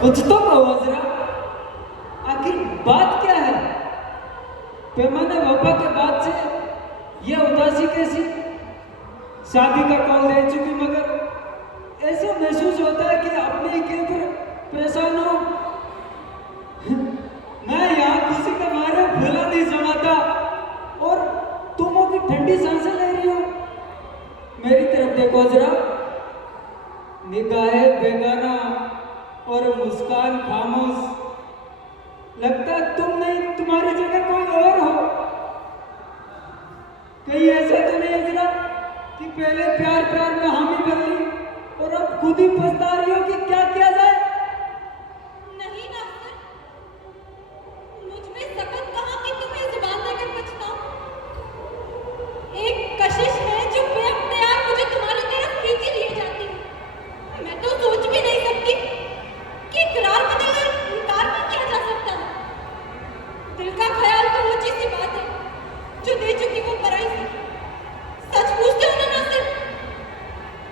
कुछ तो कहो जरा, आखिर बात क्या है? पैमाने वफा के बाद से ये उदासी कैसी? शादी का कॉल दे चुकी मगर ऐसा महसूस होता है कि अपने ही के ऊपर परेशान हो। मैं यहाँ किसी के मारे भला नहीं समाता और तुम की ठंडी सांसें ले रही हो। मेरी तरफ देखो जरा, निगाहें बेगाना और मुस्कान खामोश। लगता है तुम नहीं, तुम्हारी जगह कोई और हो। कहीं ऐसा तो नहीं है जरा कि पहले प्यार प्यार में हामी भर ली और अब खुद ही पछता रही हो कि क्या किया जाए? नहीं ना, मुझ में सकत कहाँ कि तुम्हें जुबान देकर पछताऊं। एक कशिश है जो बेअख्तियार मुझे तुम्हारी तरफ खींची लिए जाती है। मैं तो सोच भी नहीं सकती कि इकरार बदलकर इनकार भी किया जा सकता है। दिल का ख्याल तो ऊंची सी बात है जो दे चुकी वो पराई से। सच पूछते हो ना नासिर,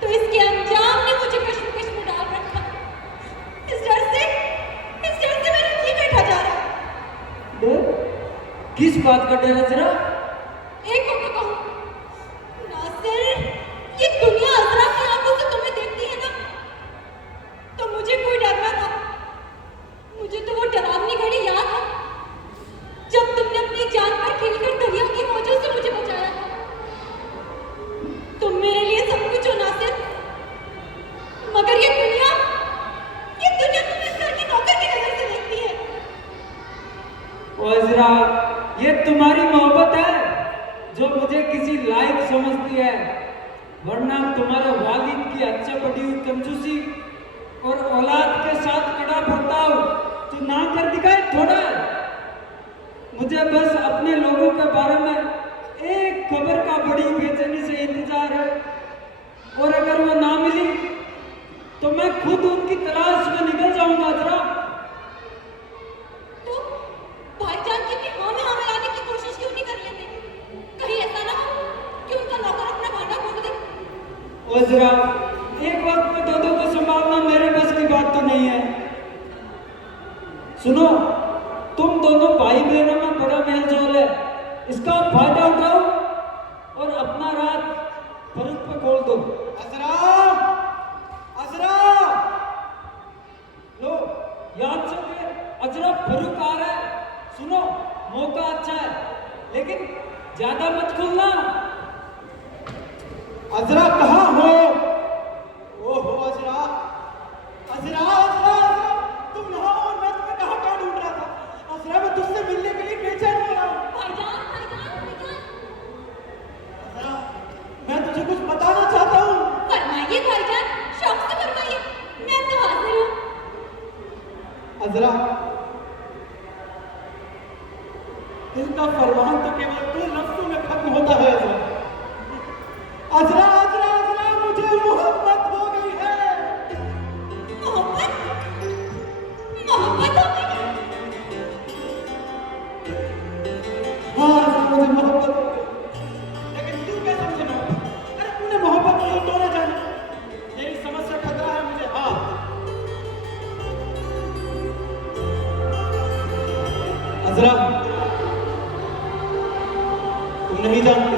तो इसके अंजाम ने मुझे कश्मकश में डाल रखा। इस डर से मेरा जी बैठा जा रहा है। डर? किस बात का डर है जरा? एक को तो कहूं नासिर, ये दुनिया अजरा की आंखों से तुम्हें देखती है ना, तो मुझे कोई डर ना था। मुझे तो वो डरावनी घड़ी याद है जब तुमने अपनी जान पर खेलकर दरिया की मौजों से मुझे बचाया था। तुम मेरे लिए सब कुछ हो नासिर, मगर ये दुनिया तुम्हें सर की नौकर की नजर से देखती है। ओजरा, ये तुम्हारी मोहब्बत है जो मुझे किसी लायक समझती है, वरना तुम्हारे वालिद की अच्छा बढ़ी हुई कंजूसी और औलाद के साथ कड़ा बर्ताव तो ना कर दिखाए थोड़ा। मुझे बस अपने लोगों के बारे में एक खबर का बड़ी बेचैनी से इंतजार है, और अगर वो ना मिली तो मैं खुद उनकी तलाश में निकल जाऊंगा जरा। तो भाईजान की भी हाँ में हाँ मिलाने की कोशिश क्यों नहीं कर लेते? कहीं ऐसा ना हो कि उनका नौकर अपना भांडा खोल दे। और जरा एक वक्त में दो को संभालना मेरे बस की बात तो नहीं है। सुनो, तुम दोनों भाई बहनों में बड़ा मेलजोल है, इसका फायदा उठाओ और अपना रात फर्क पे खोल दो। अजरा, अजरा, लो याद से अजरा फरूक आ रहा है। सुनो, मौका अच्छा है लेकिन ज्यादा मत खोलना। अजरा कहाँ हो? ओहो अजरा, अजरा, अजरा, अजरा, तुम यहाँ हो और मैं तुम्हें कहाँ ढूंढ रहा था। अजरा, मैं तुझसे मिलने के लिए बेचैन हो रहा हूँ। भाईजान, भाईजान, भाईजान। अजरा, मैं तुझे कुछ बताना चाहता हूँ। फरमाइए भाईजान, शौक से फरमाइए, मैं तो हाजिर हूँ। अजरा, दिल का फरमान तो केवल 2 लफ्जों में खत्म होता है। अजरा, अजरा, अजरा, मुझे मोहब्बत हो गई है। मोहब्बत? मोहब्बत हो गई है? हाँ अजरा, मुझे मोहब्बत हो गई, लेकिन तू क्या समझे मोहब्बत? अरे तूने मोहब्बत को तो न जाना, यही समझ से खतरा है मुझे। हाँ अजरा, तुम नहीं जानते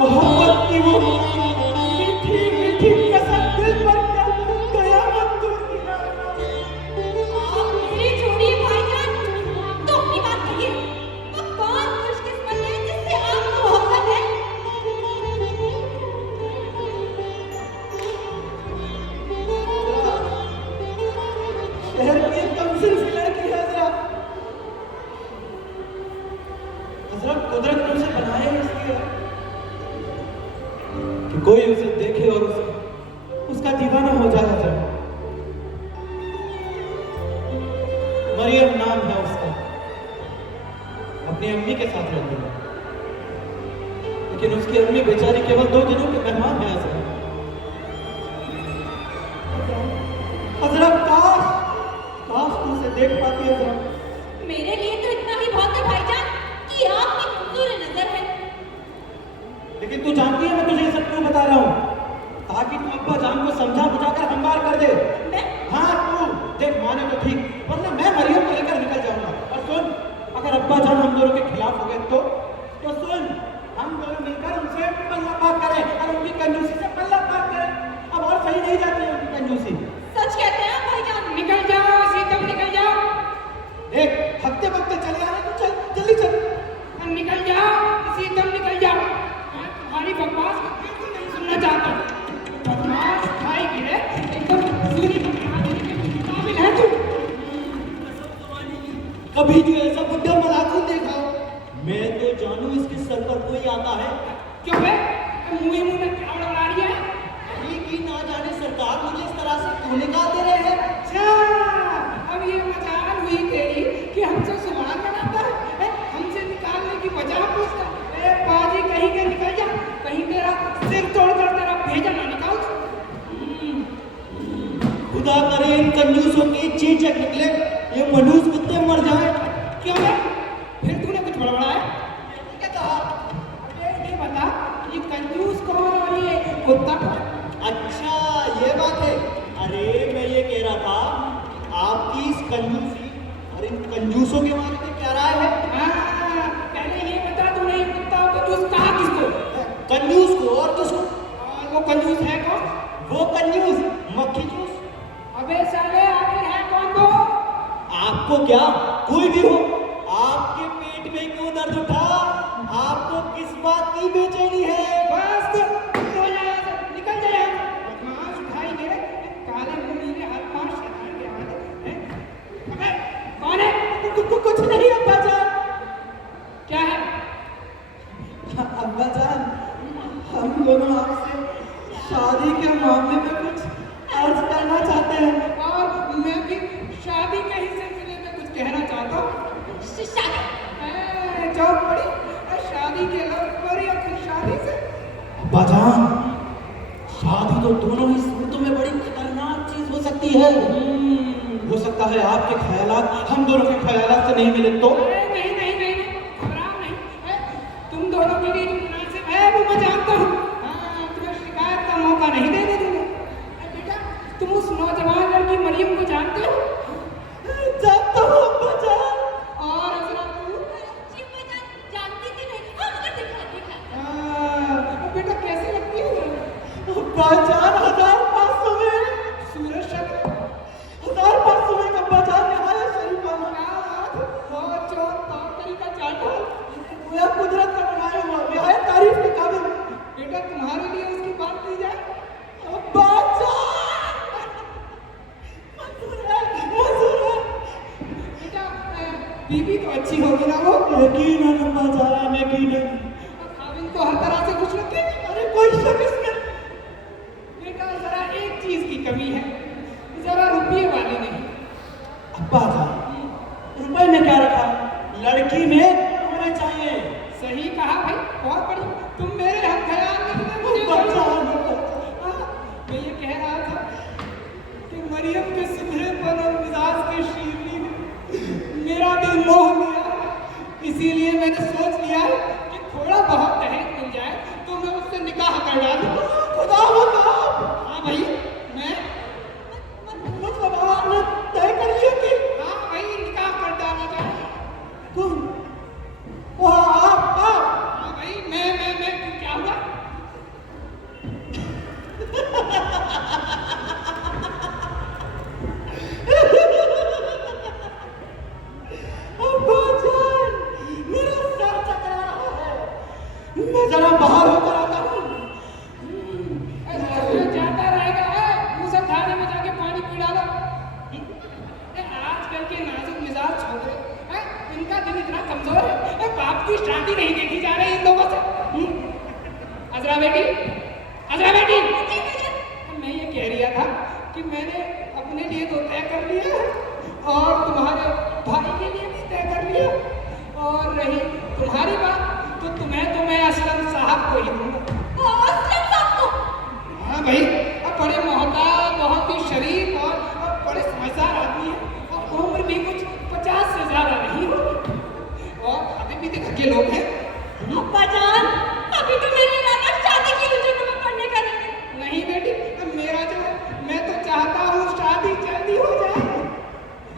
मोहब्बत की वो मीठी मीठी कसम दिल पर क्या कयामत तोड़ती है। आप मेरे छोड़िए भाईजान, तो अपनी बात कहिए। वो कौन खुशकिस्मत है जिससे आपको मोहब्बत है? शहर की एक कमसिन सी लड़की है अजरा। अजरा, कुदरत ने उसे बनाया ही इसलिए है कि कोई उसे देखे और उसका दीवाना हो जाए। अजरा, मरियम नाम है उसका, अपनी अम्मी के साथ रहती है, लेकिन उसकी अम्मी बेचारी केवल 2 दिनों के मेहमान है। अजरा, अजरा, काश तू उसे देख पाती है। अजरा, मेरे लिए तो इतना ही बहुत है भाईजान कि आपकी मंजूर नजर है। लेकिन तू जानती है मैं तुझे ये सब क्यों बता रहा हूँ? ताकि तू अब्बा जान को समझा बुझाकर हमवार कर दे। कभी जो ऐसा बुढ़ा मलाकुन देखा हो। मैं तो जानू इसके सर पर कोई आता है। क्यों है मुंह मुंह में क्या उड़ा रही है? ये कि ना जाने सरकार मुझे इस तरह से क्यों निकाल दे रहे हैं। अच्छा अब ये मजाल हुई तेरी कि हमसे सुभान मनाता है, हमसे निकालने की वजह पूछता है। ए बाजी कहीं के निकल जा, कहीं तेरा सिर तोड़कर तेरा भेजा ना निकाल। खुदा करे इन कंजूसों के चेचक निकले, ये मनुष्य कुत्ते मर जाए। क्यों है फिर तूने कुछ बड़बड़ा है? क्या कहा? अबे ये बता ये कंजूस कौन और ये कुत्ता कौन? अच्छा ये बात है। अरे मैं ये कह रहा था आपकी इस कंजूसी और इन कंजूसों के बारे में क्या राय है। हाँ, पहले ये बता तूने ये कुत्ता और कंजूस कहा किसको? कंजूस को और किसको? और वो कंजूस है कौन? वो कंजूस मक्खी जूस। अबे साले आखिर है कौन वो? आपको क्या कोई भी हो, आपके पेट में क्यों दर्द उठा, आपको किस बात की बेचैनी है। बस निकल जा यहाँ से, निकल जा यहाँ से। बदमाश उठाई गए काले मुंह नीले हाथ पांव शैतान के हाथ हैं। अबे कौन है? कुछ नहीं अब्बा जान। क्या है? अब्बा जान हम दोनों आपसे शादी के मामले में कुछ अर्ज करना चाहते हैं। और मैं भी शादी के ही सिलसिले में कुछ कहना चाहता हूँ। शादी चौक पड़ी शादी के लफ्ज़ पर या फिर शादी से? अब्बा जान शादी तो दोनों ही सूरतों में बड़ी खतरनाक चीज हो सकती है। हो सकता है आपके ख्यालात हम दोनों के ख्यालात से नहीं मिले तो। नहीं नहीं नहीं घबराओ नहीं, तुम दोनों के लिए जो मुनासिब है वो मैं जानता हूँ। हाँ तुम्हें शिकायत का मौका नहीं देने दूंगा। बेटा तुम उस नौजवान लड़की मरियम को जानते हो? जानता हूँ अब्बा जान। और अजरा तू? जी मैं जानती थी नहीं। हाँ मगर देखा बेटा कैसी लगती है? अब्बा जान 1500 में सूरज शक्ल 1500 में अब्बा जान नहाया शरीफाना। बहुत जो तौर तरीका चाटा गोया कुदरत का बनाया हुआ निहायत तारीफ के काबिल। बेटा तुम्हारे लिए उसकी बात की जाए? अब्बा जान मंजूर है। बेटा बीबी तो अच्छी होगी ना वो? यकीनन अब्बा जान यकीनन। खाविन को हर तरह से खुश रखे। अरे कोई शक इसमें। बेटा जरा एक चीज की कमी है, जरा रुपये वाली नहीं। अब्बा जान रुपए में क्या रखा, लड़की में होना चाहिए। सही कहा भाई, बहुत बढ़िया। तुम मेरे हम ख्याल रखना मुझे। अब्बा जान मैं ये कह रहा था कि मरियम के सुधरेपन और मिजाज के शीरनी ने मेरा दिल मोह लिया है। इसीलिए मैंने सोच लिया है कि थोड़ा बहुत दहेज मिल जाए तो मैं उससे निकाह कर डालूं। खुदा बताओ। हाँ भाई मैं मतलब आपने तय कर लिया कि हाँ भाई निकाह कर डाला जाए। कौन? वह आप हाँ भाई मैं क्यों क्या हुआ? अब्बा जान मेरा सर चकरा रहा है, मैं जरा बाहर होकर आता हूँ। जाता रहेगा उसे थाने में जाके पानी पी डालो। आजकल के नाजुक मिजाज छोकरे हैं, इनका दिल इतना कमजोर है, बाप की शादी नहीं देखी जा रही इन लोगों से। अजरा बेटी, अजरा बेटी, मैं ये कह रहा था कि मैंने अपने लिए तो तय कर लिया है और तुम्हारे भाई के लिए भी तय कर लिया, और रही तुम्हारी बात तो तुम्हें असलम साहब को ही दूंगा। हाँ भाई अब बड़े मोहताब, बहुत ही शरीफ और बड़े समझदार आदमी है, और उम्र भी कुछ 50 से ज्यादा नहीं हो, और अभी भी घर के लोग हैं। अब्बा जान अभी तो मेरी नाना शादी की उलझनों में पड़ने का नहीं। नहीं बेटी अब मेरा जो है मैं तो चाहता हूँ शादी जल्दी हो जाए।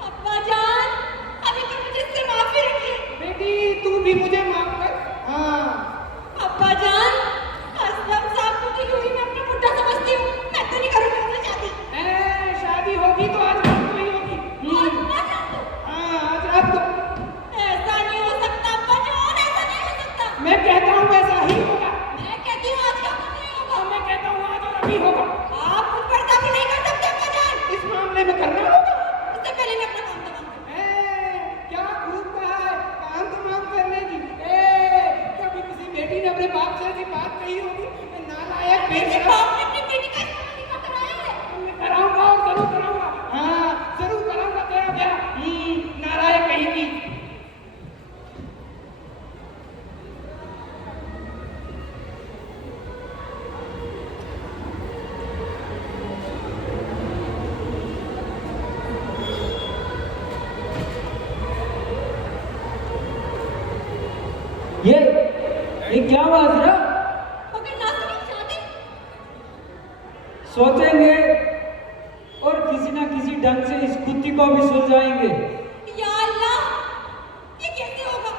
अब्बा जान अभी तो मुझे इससे माफी रखिए। बेटी तू भी मुझे माफ कर। हाँ अब्बा जान असलम साहब को तो यूं ही मैं अपना बुढ़ा समझती हूँ। मैं तो नहीं करूँगी उनसे शादी। शादी होगी तो आज रात को ही होगी। हाँ आज रात को। ऐसा नहीं हो सकता अब्बा जान, ऐसा नहीं हो सकता। मैं कहता हूँ वैसा ही होगा। मैं कहती हूँ आज का कुछ नहीं होगा। और मैं कहता हूँ आज और अभी होगा। आप मुझ पर दाखिल नहीं कर सकते अब्बा जान। इस मामले में करना होगा। उससे पहले मैं अपना काम तमाम करूँ। क्या खूब क्या हुआ अजरा? मगर नासिर की शादी सोचेंगे और किसी ना किसी ढंग से इस कुत्ती को भी सुलझाएंगे। या अल्लाह, ये कैसे होगा?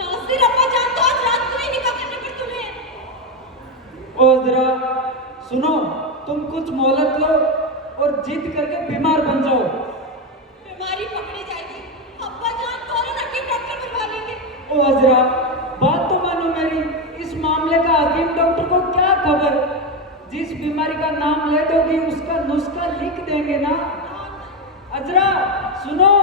नासिर अब्बा जान तो आज रात को ही निकाह करने पर तुले हैं। ओ अजरा सुनो, तुम कुछ मोहलत लो और जिद करके बीमार बन जाओ। बीमारी पकड़ी जाएगी, अब्बा जान फौरन हकीम डॉक्टर बुलवा लेंगे। ओ अजरा बात तो मानो मेरी, इस मामले का हकीम डॉक्टर को क्या खबर? जिस बीमारी का नाम ले दोगी उसका नुस्खा लिख देंगे ना। अजरा सुनो,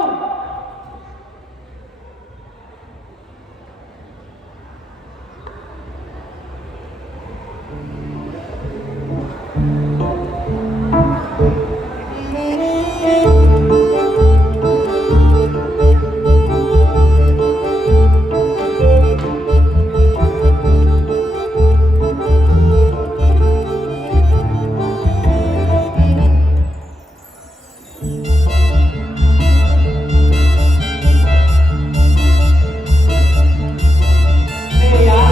अरे यार,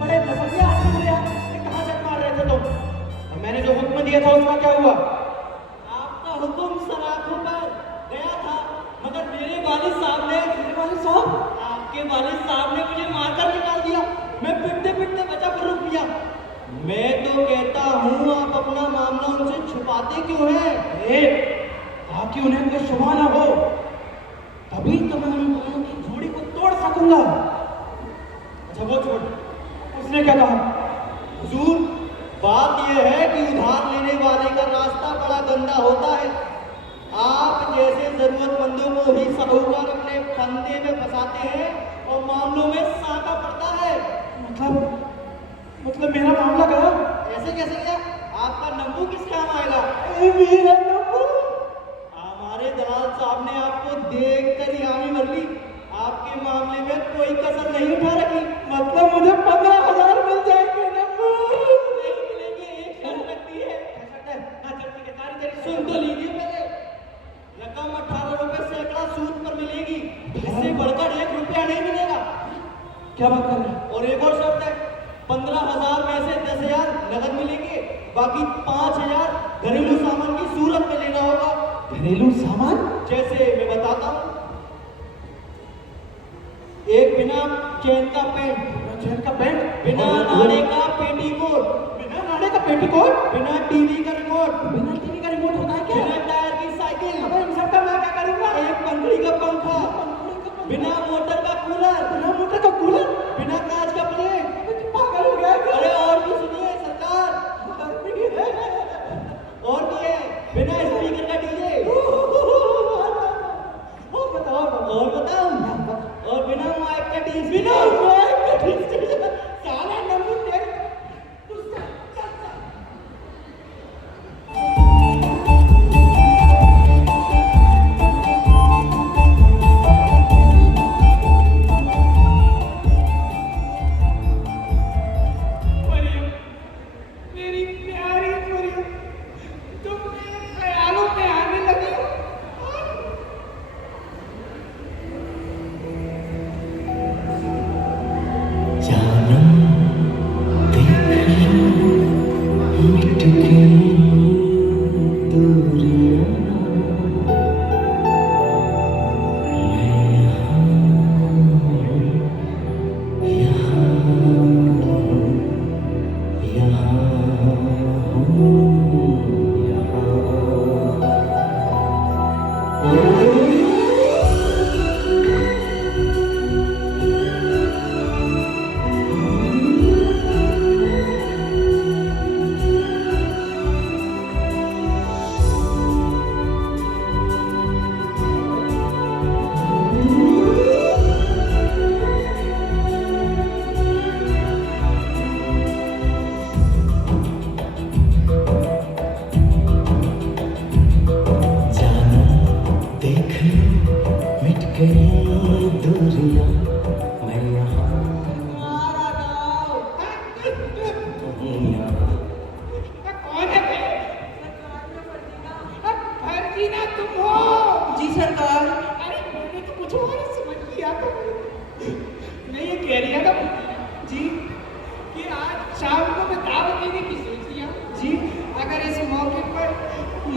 बड़े लफंगे आदमी हो यार, ये कहाँ चक मार रहे थे तुम? और मैंने जो हुक्म दिया था उसका क्या हुआ? आपका हुक्म सराखों पर गया था, मगर मेरे वालिद साहब ने, मेरे वालिद साहब, आपके वालिद साहब ने मुझे मारकर निकाल दिया। मैं पिटते पिटते बचा पर रुक गया। मैं तो कहता हूँ आप अपना मामला उनसे छुपाते क्यों हैं? ताकि उन्हें कोई शुबा ना हो, तभी तो मैं उन दोनों की जोड़ी को तोड़ सकूंगा। अच्छा वो छोड़, उसने क्या कहा? हुजूर, बात यह है कि उधार लेने वाले का रास्ता बड़ा गंदा होता है। आप जैसे जरूरतमंदों को ही साहूकार अपने फंदे में फंसाते हैं और मामलों में साका पड़ता है। मतलब मेरा मामला गया? ऐसे कैसे गया? आपका नंबू किस काम आएगा? मेरा नंबू? हमारे दलाल साहब ने आपको देखकर ही हामी भर ली। आपके मामले में कोई कसर नहीं उठा रखी। मतलब मुझे 15,000 मिल जाएंगे नंबू? नहीं मिलेंगे, एक शर्त लगती है। क्या शर्त है? हाँ चलती है, तारी तेरी सुन तो लीजिए पहले। रकम 18 रुपए सैकड़ा सूद पर मिलेगी, इससे बढ़कर 1 रुपया नहीं मिलेगा। क्या बात कर रहे हैं? और एक और शर्त है, 15,000 में से 10,000 नगद मिलेंगे, बाकी 5,000 घरेलू सामान की सूरत में लेना होगा। घरेलू सामान? जैसे मैं बताता हूँ, एक बिना चैन का पैंट, बिना नाड़े का पेटीकोट, बिना टीवी का रिमोट होता है क्या? बिना टायर की साइकिल, अबे इन सब का मैं क्या करूंगा? एक पंखड़ी का पंखा, बिना मोटर का कूलर, बिना कांच का प्लेट। पागल हो गया क्या? अरे और भी सुनिए सरकार, और भी है, बिना स्पीकर का डीजे। और बताऊं? और बिना माइक का डीजे। साला नंबू तेरे मेरी प्यारी मरियम, तुम मेरे ख्यालों में आने लगी हो। कह रही है ना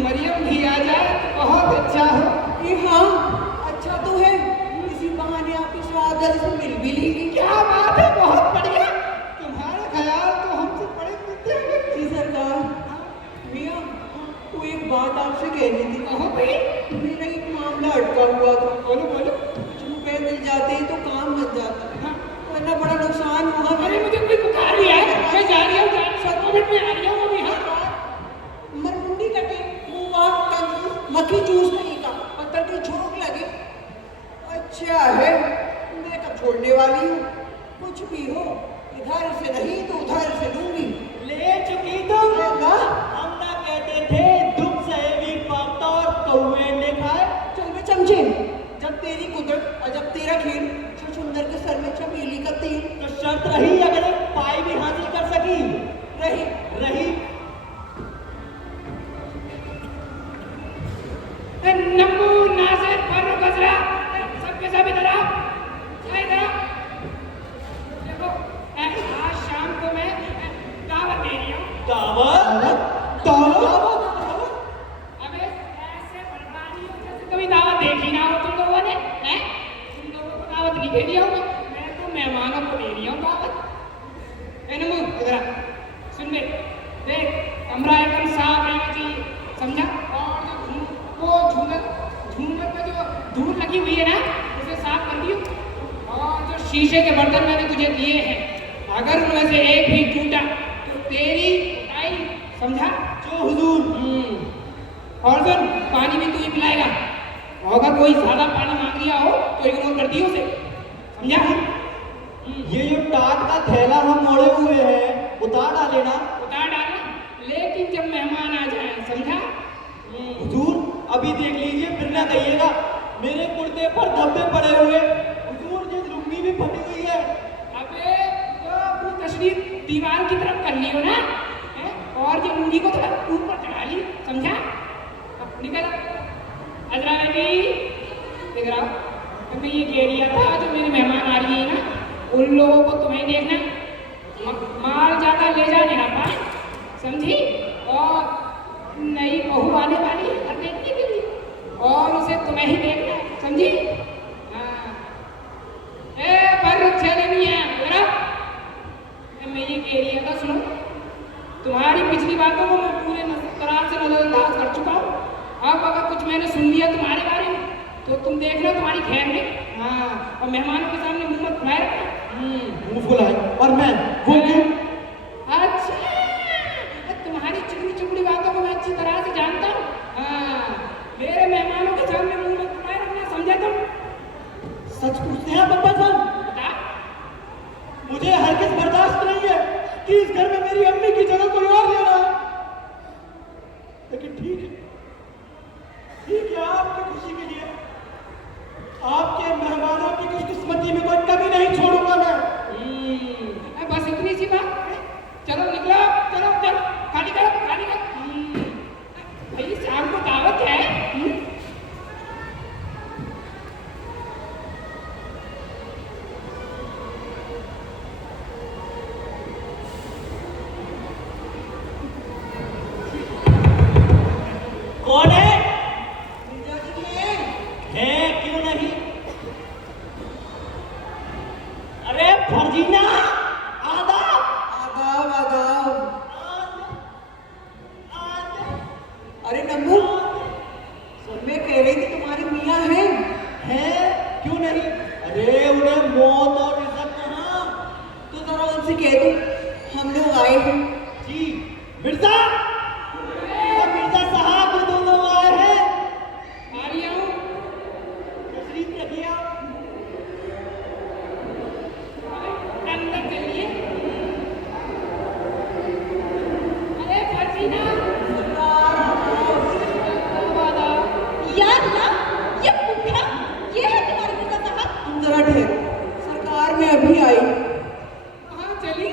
मरियम भी आ जाए तो बहुत अच्छा हो। ये हाँ, अच्छा तो है, इसी बहाने आपकी शादी से मिल भी लेंगे। क्या बात है, बहुत बढ़िया। तुम्हारा ख्याल तो हमसे बड़े मिलते हैं। जी सरकार। मियाँ, वो एक बात आपसे कहनी थी। कहो भाई। मेरा एक मामला अटका हुआ था। बोलो बोलो। कुछ रुपए मिल जाते हैं तो काम बन जाता है, हाँ। वरना बड़ा नुकसान होगा। अरे मुझे कोई बुखार ही है, मैं जा रही हूँ, 7 मिनट में आ रही हूँ अभी। हाँ मरमुंडी कटे, मुंह कंजूस, मक्खी चूस नहीं का, पत्थर की झोंक लगे। अच्छा है, मैं कब छोड़ने वाली हूँ। कुछ भी हो, इधर से नहीं तो उधर से लूंगी। ले चुकी तुम। का? हम ना कहते थे दुख सहे भी पाता और कौवे ने खाए। चल बे चमचे, जब तेरी कुदरत और जब तेरा खेल, छछुंदर के सर में चमेली का तेल। तो शर्त रही अगर एक पाई भी हासिल कर सकी। रही नम्बू, नासिर, फर्रुख, गजरा, सबके सब इधर आओ। इधर आओ। देखो, आज शाम को मैं दावत दे रही हूँ। दावत? अबे ऐसे बर्बादियों जैसे कभी दावत देखी ना हो तुम लोगों ने, हैं? तुम लोगों को दावत नहीं दे रही हूँ मैं तो मेहमानों को दे रही हूँ दावत। नम्बू, इधर आ। सुन बे, देख कमरा एकदम साफ रहना चाहिए, समझा? और जो झूमर पे जो धूल लगी हुई है ना, उसे साफ कर दियो। और जो शीशे के बर्तन मैंने तुझे दिए हैं, अगर उनमें से एक भी टूटा तो तेरी कुटाई, समझा? जो हुजूर। और सुन, पानी भी तू ही पिलाएगा। अगर कोई ज्यादा पानी मांग लिया हो तो इग्नोर कर दियो उसे, समझा? ये जो टाट का थैला हम मोड़े हुए हैं, उतार डालेना। उतार डालना, लेकिन जब मेहमान आ जाए, समझा? हुजूर अभी देख लीजिए, फिर ना कहिएगा मेरे कुर्ते पर धब्बे पड़े हुए। हुजूर जी लुंगी भी फटी हुई है। अबे वो तस्वीर दीवार की तरफ कर लियो ना, हैं? और ये लुंगी को थोड़ा ऊपर चढ़ा ली, समझा? अब निकल। अजरा बेटी, इधर आओ। तो मैं ये कह रहा था, जो मेरे मेहमान आ रही है ना, उन लोगों को तुम्हें देखना, माल ज्यादा ले जाने ना पाए, समझी? और नई बहू आने वाली है घर देखने के लिए, और उसे तुम्हें ही देखना है, समझी? हाँ। पर चले नहीं है मेरा। मैं ये कह रही था, सुनो, तुम्हारी पिछली बातों को मैं पूरे तरह से नजरअंदाज कर चुका हूँ। अब अगर कुछ मैंने सुन लिया तुम्हारे बारे में तो तुम देखना तुम्हारी खैर नहीं। हाँ, और मेहमानों के सामने मुंह मत फुलाए रखना। मुंह फुलाए और मैं वो क्यों? अच्छा, तुम्हारी चिकनी चुपड़ी बातों को मैं अच्छी तरह से जानता हूँ। हाँ, मेरे मेहमानों के सामने मुंह मत फुलाए रखना, समझा तुम? सच पूछते हैं पप्पा साहब? बता। मुझे हरगिज बर्दाश्त नहीं है कि इस घर में मेरी अम्मी की जगह कोई और ले रहा है। लेकिन ठीक है, आपकी खुशी के लिए आपके मेहमानों की खुशकिस्मती में कोई कमी नहीं छोड़ूंगा मैं। बस इतनी सी बात। चलो निकलो, चलो चलो, खाली करो, खाली करो। भाई शाम को दावत है। कौन है? मिर्जा जी हैं। है क्यों नहीं? अरे फर्जीना, आदाब। आदाब आदाब। अरे नम्बू, मैं कह रही थी तुम्हारे मियाँ हैं। है क्यों नहीं? अरे उन्हें मौत और इज्जत कहाँ? तो जरा उनसे कह दो हम लोग आए हैं। जी मिर्जा, मिर्जा साहब ये दो लोग आए हैं। आ रही हूँ। तशरीफ रखिए आप। अंदर चलिए। अरे फर्जीना, यार ना, ये पुखरा, ये है तुम्हारे मिर्जा साहब। तुम जरा ठहरो, सरकार में अभी आई। कहाँ चली?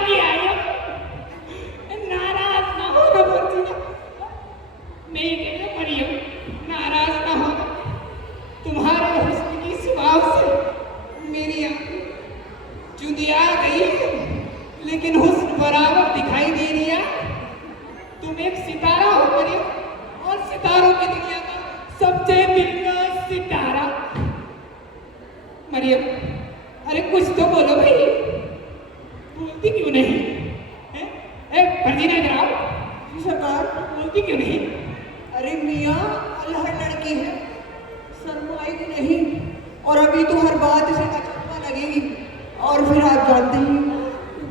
की आई हो, नाराज ना हो ना फर्जीना। मैं ये कहना मरियम, नाराज ना हो। तुम्हारे हुस्न की स्वभाव से मेरी आंखें चुंधिया गई, लेकिन हुस्न बराबर दिखाई दे रही है। तुम एक सितारा हो मरियम, और सितारों की दुनिया का सबसे दिलकश सितारा। मरियम, अरे कुछ तो बोलो भाई, बोलती क्यों नहीं? फर्जीना इधर आओ। जी सरकार। बोलती क्यों नहीं? अरे मियाँ, अल्लाह लड़की है, शर्माएगी नहीं, और अभी तो हर बात इसे कचकमा लगेगी, और फिर आप जानते ही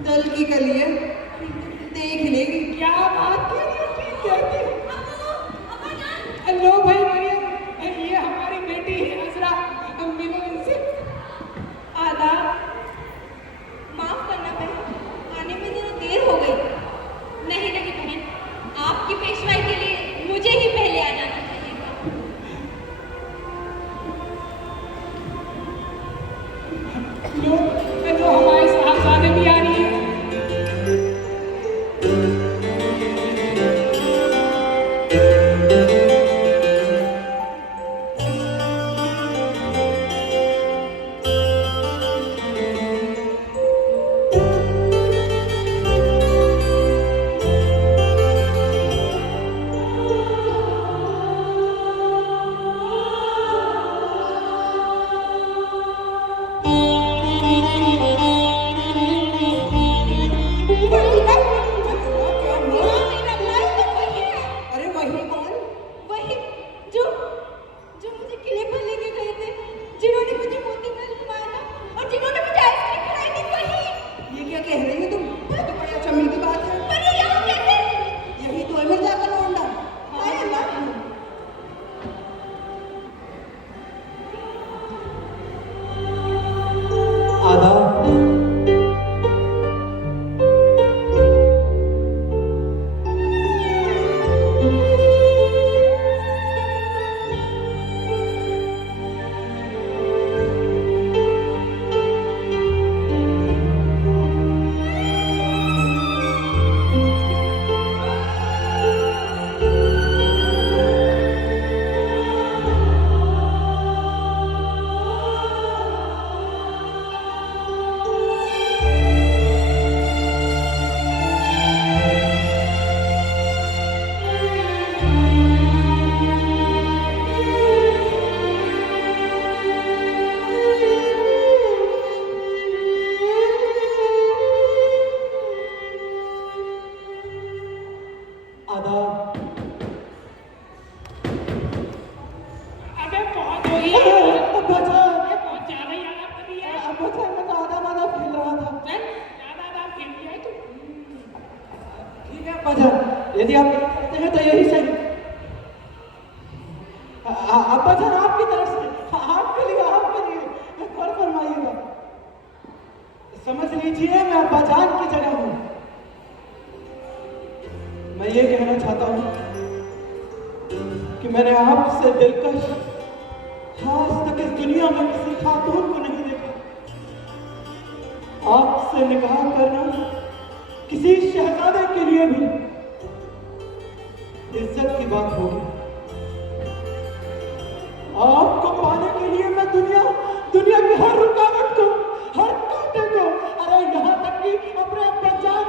दल की कलियां देख लेगी। क्या बात कर रही हो? हेलो भाई मरियम, ये हमारी बेटी है अजरा, मिलो इनसे। आदाब। माफ करना बहन, आने में जरा देर हो गई। नहीं नहीं बहन, आपकी पेशवाई के लिए मुझे ही पहले आ जाना चाहिए था। लो, हमारे साहबजादे भी आ रही है। अरे वही कौन? वही जो जो मुझे किले पर लेके गए थे, जिन्होंने मुझे मोती महल घुमाया था, और जिन्होंने मुझे आइसक्रीम खिलाई थी, वही। ये क्या कह रही हो तुम? ये तो बड़ी अचंभे की बात है। पर ये यहाँ कैसे? यही तो है मिर्जा का लौंडा। हाय अल्लाह। आदाब। आदाब। अबे बहुत हो गई है। अब्बा जान, बहुत ज्यादा ही आराम कर रही है। अब्बा जान, मैं तो आदाब खेल रहा था। चल, ज्यादा आराम खेल लिया है तू। ठीक है अब्बा जान, यदि आप कहते हैं तो यही सही। अब्बा जान, आपकी तरफ से, आपके लिए गौर फरमाइएगा। समझ लीजिए मैं अब्बा जान की जगह हूँ। मैं ये कहना चाहता हूँ कि मैंने आपसे दिलकश आज तक इस दुनिया में किसी खातून को नहीं देखा। आपसे निकाह करना किसी शहजादे के लिए भी इज्जत की बात होगी। आपको पाने के लिए मैं दुनिया की हर रुकावट को, हर कांटे को, अरे यहाँ तक कि अपने अब्बा जान,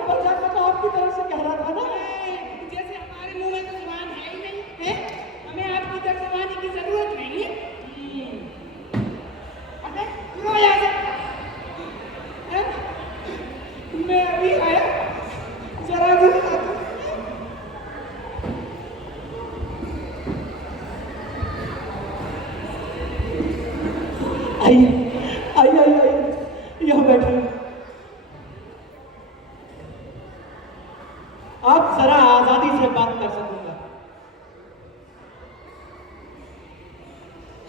अब्बा जान, मैं तो आपकी तरफ से कह रहा था ना। जैसे हमारे मुंह में तो जुबान है ही नहीं है, हमें आपकी तर्जमानी की जरूरत नहीं है। अबे लो यहाँ से। मैं अभी आया, जरा आइए आइए आइए आइए, यहाँ बैठे। आप जरा आजादी से बात कर सकूंगा।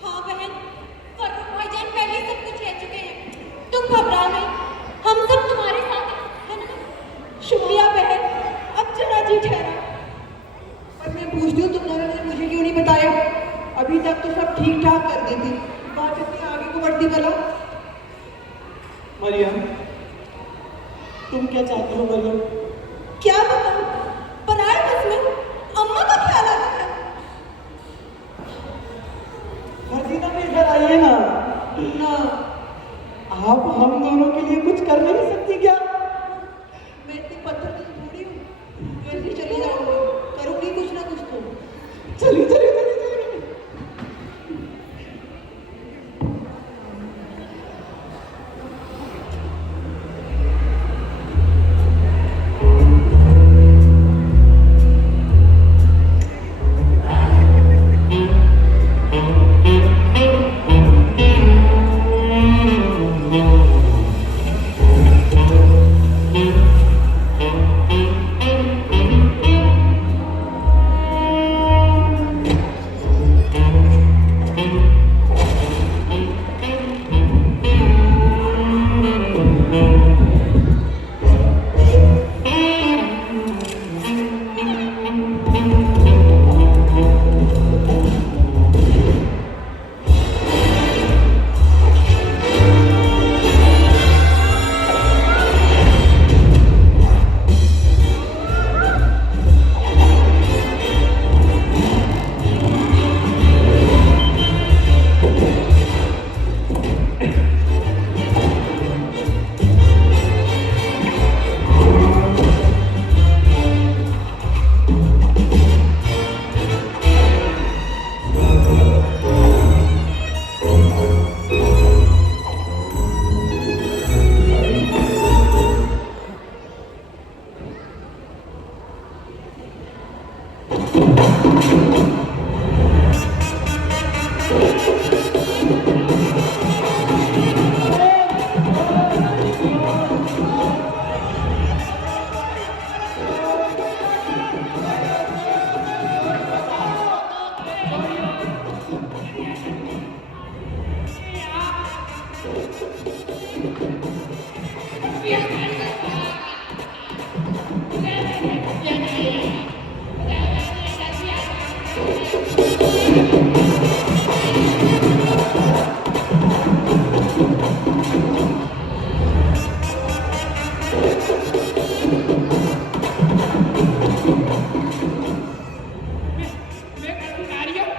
हाँ बहन, फरूक भाईजान पहले ही सब कुछ कह चुके हैं। तुम घबराओ नहीं, हम सब तुम्हारे साथ हैं, है ना? शुक्रिया बहन, अब जरा जी ठहरा। पर मैं पूछती हूँ, तुम दोनों ने मुझे क्यों नहीं बताया? अभी तक तो सब ठीक ठाक कर देती, बात इतनी आगे को बढ़ती भला। मरियम, तुम क्या चाहती हो मरियम? क्या बताऊं, पराए बस में अम्मा का ख्याल आता है। फर्जीना भी इधर आइए ना। ना, आप हम दोनों के लिए कुछ कर नहीं सकती क्या? मैं इतनी पत्थर की थोड़ी हूँ जो ऐसे चली जाऊंगी, करूंगी कुछ ना कुछ तो। चलिए चलिए चलिए चलिए। मैं कसम खा रही हूँ,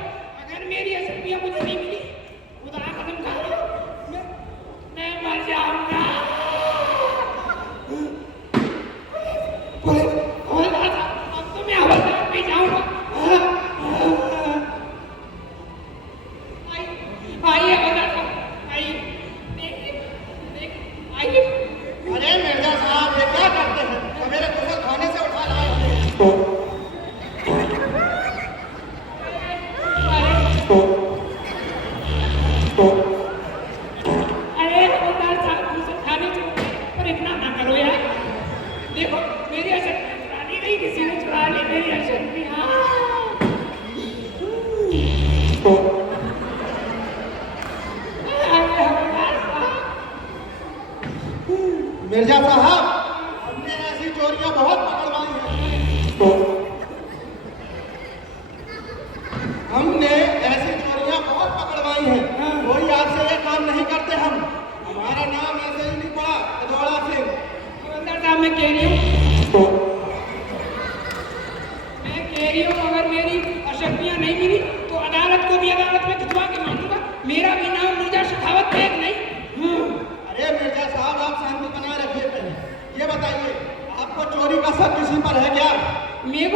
अगर मेरी अशक्तियाँ मुझे नहीं मिली, खुदा कसम खा रही हूँ, मैं मर जाऊंगा। हवलदार साहब, अब तो मैं हवलदार पे जाऊंगा। आइए हवलदार साहब, आइए, आइए। अरे मिर्जा साहब, ये क्या करते हैं? सवेरे तुमको खाने से उठा लाए हैं। अरे हवलदार साहब, मुझे खाने से पर इतना ना करो यार। देखो मेरी अशक्तियाँ चुरा ली नहीं, किसी ने चुरा ली मेरी अशक्तियाँ। अरे हवलदार साहब, मिर्जा साहब, हमने ऐसी चोरियां बहुत पकड़वाई हैं। हमने ऐसी चोरियां बहुत पकड़वाई हैं। कोई आपसे ये काम नहीं करते हम। हमारा नाम ऐसे ही नहीं पड़ा, अजोड़ा सिंह। हवलदार साहब, मैं कह रही हूँ अगर मेरी अशक्तियाँ नहीं मिली तो अदालत को भी अदालत में खिंचवा के मानूंगा। मेरा भी नाम मिर्जा शेखावत है नहीं। अरे मिर्जा साहब, आप शांति बनाए रखिए पहले। ये बताइए, आपको चोरी का शक किसी पर है क्या? मैं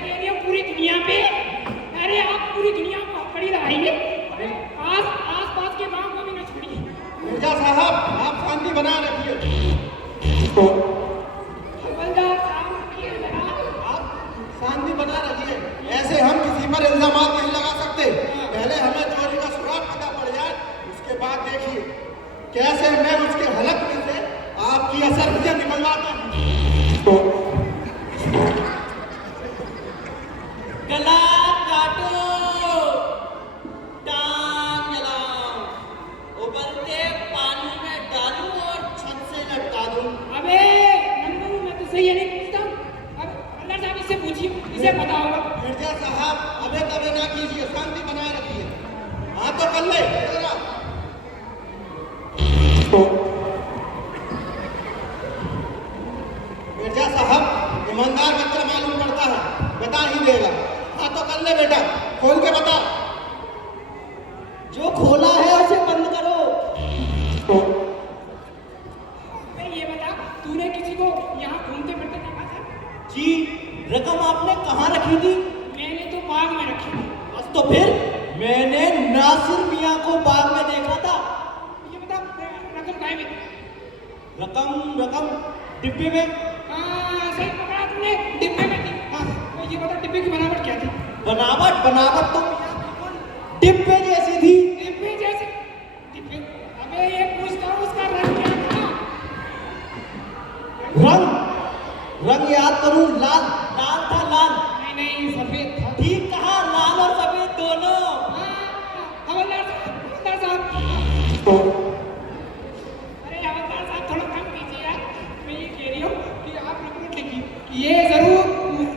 कह रही हूँ पूरी दुनिया पे, अरे आप पूरी दुनिया को पड़ी रहिए, आस पास के गांव को भी न छोड़िए। मिर्जा साहब, आप शांति बनाए रखिए। हवलदार साहब, रुकिए जरा। आप शांति बनाए रखिए। ऐसे हम किसी पर इल्जाम नहीं लगा सकते। पहले हमें चोरी का सुराग पता पड़ जाए, उसके बाद देखिए कैसे मैं उसके हलक में से आपकी असर निकलवाता हूँ। गला काटो, टांग जलाओ, उबलते पानी में डालूं और छत से लटका दूं। अबे नंदू, मैं तुझसे ये नहीं पूछता हूँ। अब हवलदार साहब इससे पूछिए, इसे पता होगा। मिर्जा साहब, अबे तबे ना कीजिए, शांति बनाए रखिए। हाँ तो कर ले। रकम रकम डिब्बे में। हाँ सही पकड़ा तुमने, डिब्बे में थी। हाँ तो ये बता डिब्बे की बनावट क्या थी? बनावट तो डिब्बे जैसी थी। डिब्बे जैसे? डिब्बे? अबे ये पूछता हूँ उसका रंग क्या था? रंग याद करूं, लाल लाल था, लाल। नहीं सफेद था। ठीक कहा, लाल और सफेद दोनों। हवलदार साहब अरे हवलदार साहब थोड़ा कम कीजिए यार। मैं ये कह रही हूँ कि आप रिपोर्ट लिखिए, ये जरूर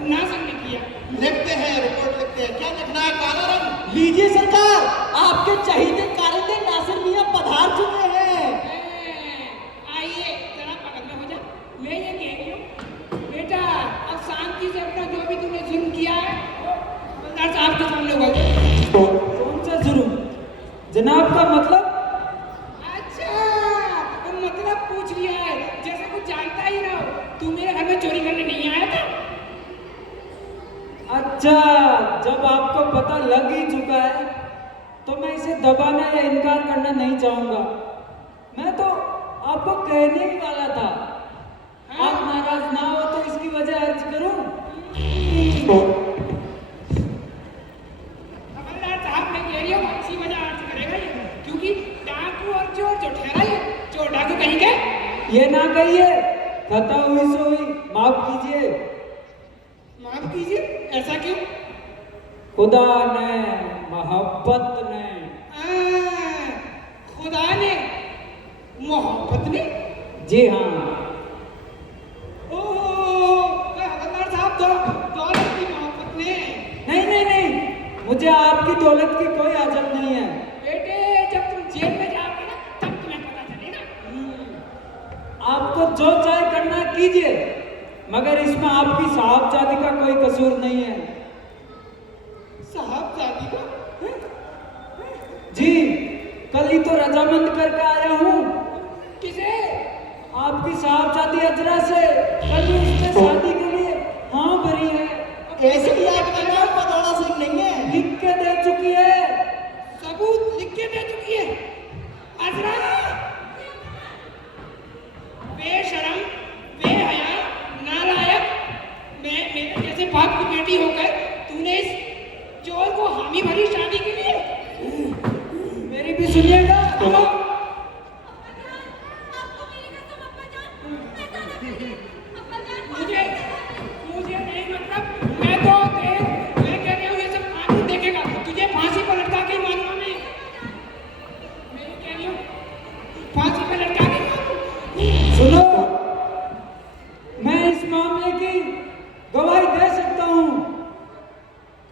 नासिर ने किया। लिखते हैं, रिपोर्ट लिखते हैं। क्या लिखना है? काला रंग। लीजिए सरकार, आपके चहीते कारिंदे नासिर मियां पधार चुके हैं। आइए जरा पकड़ में हो जा। मैं ये कह रही हूँ बेटा, अब शांति से अपना जो भी तुमने जुर्म किया है हवलदार साहब के सामने हुआ। कौन सा जुर्म? जनाब का मतलब? अच्छा तो मतलब पूछ लिया है, जैसे कुछ जानता ही ना हो। तू मेरे घर में चोरी करने नहीं आया था? अच्छा, जब आपको पता लग ही चुका है तो मैं इसे दबाना या इनकार करना नहीं चाहूंगा। मैं तो आपको कहने ही वाला था। आप नाराज ना हो तो इसकी वजह अर्ज करूं? हवलदार साहब मैं कह रही हूँ अच्छी वजह अर्ज करेगा ये, क्योंकि डाकू और चोर जो ठहरा है, चोर डाकू कहीं गए? ये ना कहिए, खता हुई सो हुई, माफ कीजिए। माफ कीजिए, ऐसा क्यों? खुदा ने, मोहब्बत ने। खुदा ने, मोहब्बत ने? जी हाँ। ओह हवलदार साहब दौलत की मोहब्बत ने? नहीं, मुझे आपकी दौलत की कोई आजत नहीं है। बेटे जब तुम जेल में जाओगे ना तब तुम्हें पता चलेगा। आपको जो चाहे करना है कीजिए, मगर इसमें आपकी साहबजादी का कोई कसूर नहीं है। साहबजादी का? जी, कल ही तो रजामंद करके आया हूँ। किसे? आपकी साहबजादी अजरा से कल ही उसने शादी के लिए हाँ भरी है। ऐसे ही याद करना, पतौड़ा सिंह नहीं है। लिख के दे चुकी है। सबूत लिख के दे चुकी है? अजरा बेशरम, बेहया, नालायक, मेरे जैसे बाप की बेटी होकर तूने इस चोर को हामी भरी शादी के लिए? मेरी भी सुनिएगा। मुझे नहीं मतलब, मैं कह रही हूँ ये सब कानून देखेगा। तुझे फांसी पर लटका के मानूंगा मैं कह रही हूँ फांसी पर लटका के मानूं। सुनो, मैं इस मामले की गवाही दे सकता हूँ।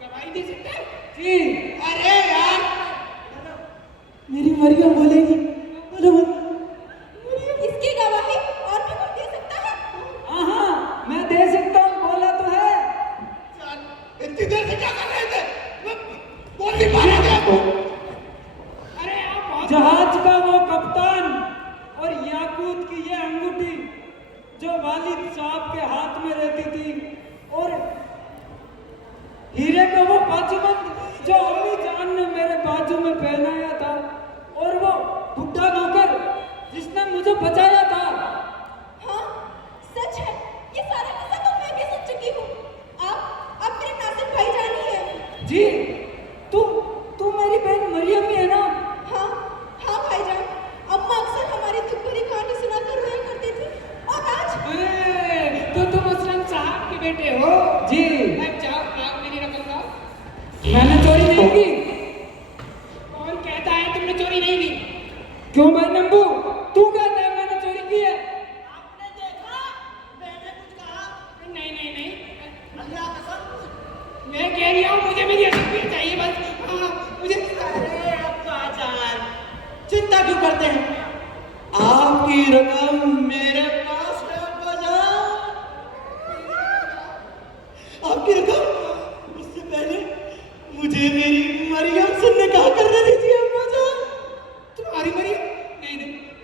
गवाही दे सकता है? जी। अरे यार मेरी मरियम बोलेगी। इसकी गवाही और भी कोई दे सकता है? हाँ, मैं दे सकता हूँ, बोला तो है। इतनी देर से क्या कर रहे थे? बोल नहीं पा रहे थे? अरे आप बहुत जहाज का वो कप्तान और याकूत की ये अंगूठी जो वालिद साहब के हाथ में रहती थी, और हीरे का वो बाजूबंद जो अम्मी जान ने मेरे बाजू में पहनाया था, और वो बुढ़ा नौकर जिसने मुझे बचाया था। हाँ, सच है। ये सारा किस्सा तो मैं भी सुन चुकी हूँ। आप मेरे नासिर भाईजान ही हैं। जी, तू मेरी बहन मरियम ही है ना? हाँ भाईजान। अम्मा अक्सर हमारी दुख भरी कहानी सुनाकर रोया करती थी। और आज तो तुम असलम साहब के बेटे हो? जी। अब जाओ आप मेरी रकम लाओ। मैंने चोरी नहीं की। कौन कहता है तुमने चोरी नहीं की? क्यों भाई नंबू, तू कहता है मैंने चोरी की है? आपने देखा, मैंने कुछ कहा? नहीं अल्लाह कसम। मैं कह रही हूँ मुझे मेरी असलियत चाहिए बस। हाँ मुझे। अरे अब्बाजान, चिंता क्यों करते हैं? आपकी रकम मेरे पास है अब्बाजान। आपकी रकम? उससे पहले मुझे मेरी मरियम से निकाह करने दीजिए अब्बाजान। तुम्हारी मरियम? नहीं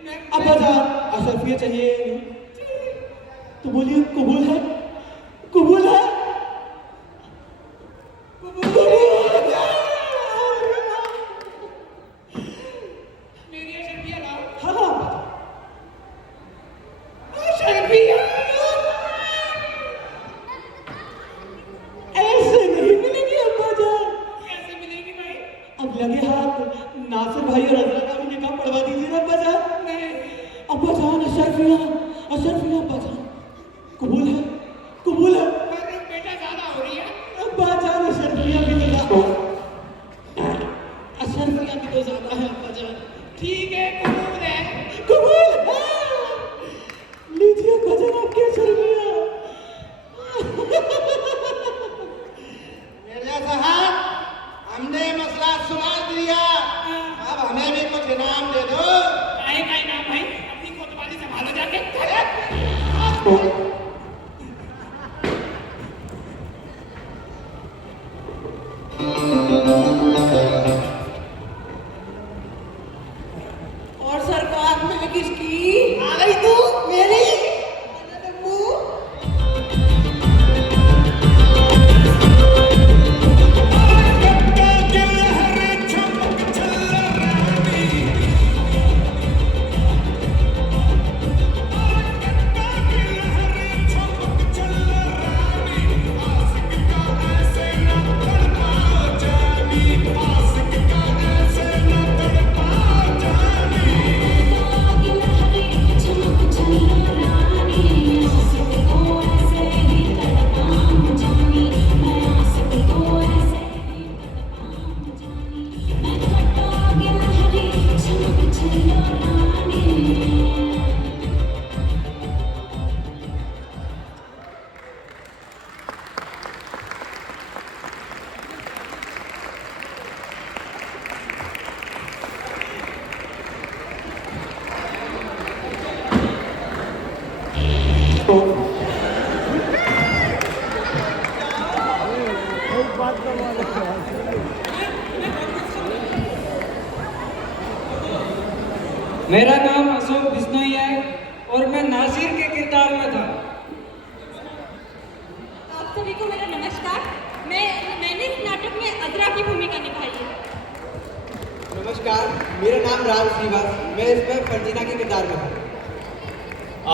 मैं अब्बाजान, अशरफियत चाहिए तो बोलिए, कबूल है? कबूल है? मेरी अशरफिया लाओ। हाँ, जान अशरफिया, अशरफिया अब्बा जान, कबूल है, कबूल है। अरे बेटा ज्यादा हो रही है। अब्बा जान अशरफिया भी तो ज्यादा, अशरफिया भी तो ज्यादा है अब्बा जान। ठीक है कबूल है। कबूल है। लीजिए भजन आपके अशरफिया। मिर्जा साहब, हमने मसला सुना दिया, अब हमें भी कुछ इनाम दे दो। काहे का इनाम भाई? अपनी कोतवाली संभालो जाके। और सरकार में किसकी आ गई तू? मेरी मेरा नाम अशोक बिश्नोई है और मैं नासिर के किरदार में था। आप सभी को मेरा नमस्कार। मैंने इस नाटक में अजरा की भूमिका निभाई है। नमस्कार, मेरा नाम राज श्रीवास, मैं इसमें फर्जीना के किरदार में हूँ।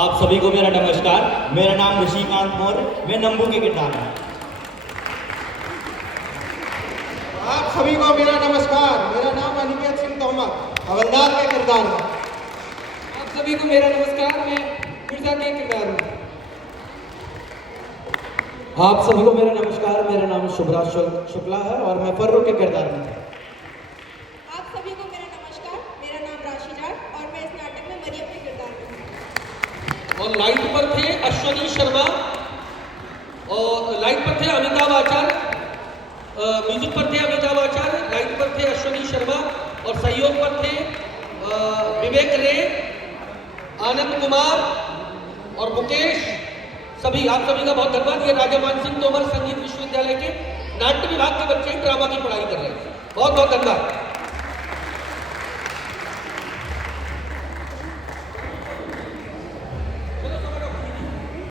आप सभी को मेरा नमस्कार, मेरा नाम ऋषिकांत मौर्य, मैं नंबू के किरदार में। आप सभी को मेरा नमस्कार, मेरा नाम अनिकेत सिंह तोमर, हवलदार के किरदार में। आप सभी को मेरा नमस्कार, मैं मिर्जा के किरदार में। आप सभी को मेरा नमस्कार, मेरा नाम शुभराज शुक्ला है और मैं फर्रुख के किरदार में हूँ। आप सभी को मेरा नमस्कार। मेरा नाम राशि जाट और मैं इस नाटक में मरियम के किरदार में हूँ। और लाइट पर थे अश्वनी शर्मा, और लाइट पर थे अमिताभ आचार्य, म्यूजिक पर थे अमिताभ आचार्य, लाइट पर थे अश्वनी शर्मा, और सहयोग पर थे विवेक रे, आनंद कुमार और मुकेश। सभी आप सभी का बहुत धन्यवाद। ये राजा मान सिंह तोमर संगीत विश्वविद्यालय के नाट्य विभाग के बच्चे ड्रामा की पढ़ाई कर रहे हैं। बहुत बहुत धन्यवाद।